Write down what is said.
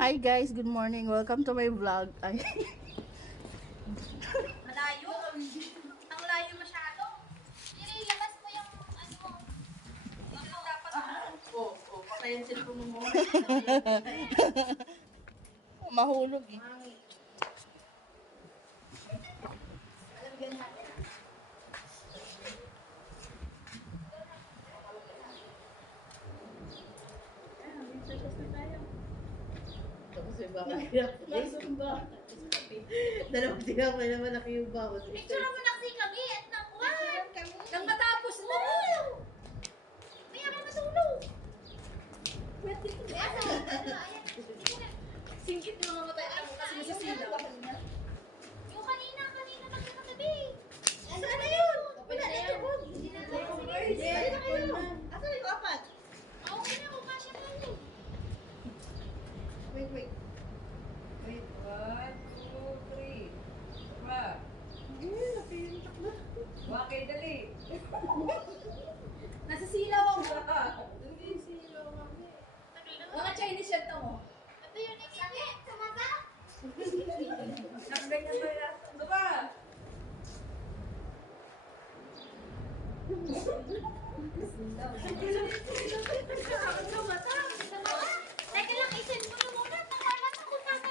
Hi guys, good morning. Welcome to my vlog. Ay. Malayo. Ang layo masyado. Hindi, labas mo yung ano. Yung dapat. Patayin cellphone mo. Mahulog eh. Alagyan natin. Tapos yung bakit. Dalawang tinapay naman nakiyuba ko. Picture mo na kasi kami at nakuhan. Nang matapos na. Kaya ka matulog. Ayan. Singkit yung mga matay na kasi masasila. Yung kanina magkakatabi. Saan na yun? Wala na ito. Hindi na tayo. Asan yung apat? Okay na, kumasya pa yun. Wait. Wait, 1, 2, 3. Diba? Napintak na. Wakay, dali. Nasa silaw ako. Dali, silo kami. Mga Chinese yan to mo. Ito yun yung sakit. Sa mata. Nakagay na ba yan? Diba? Sa mata.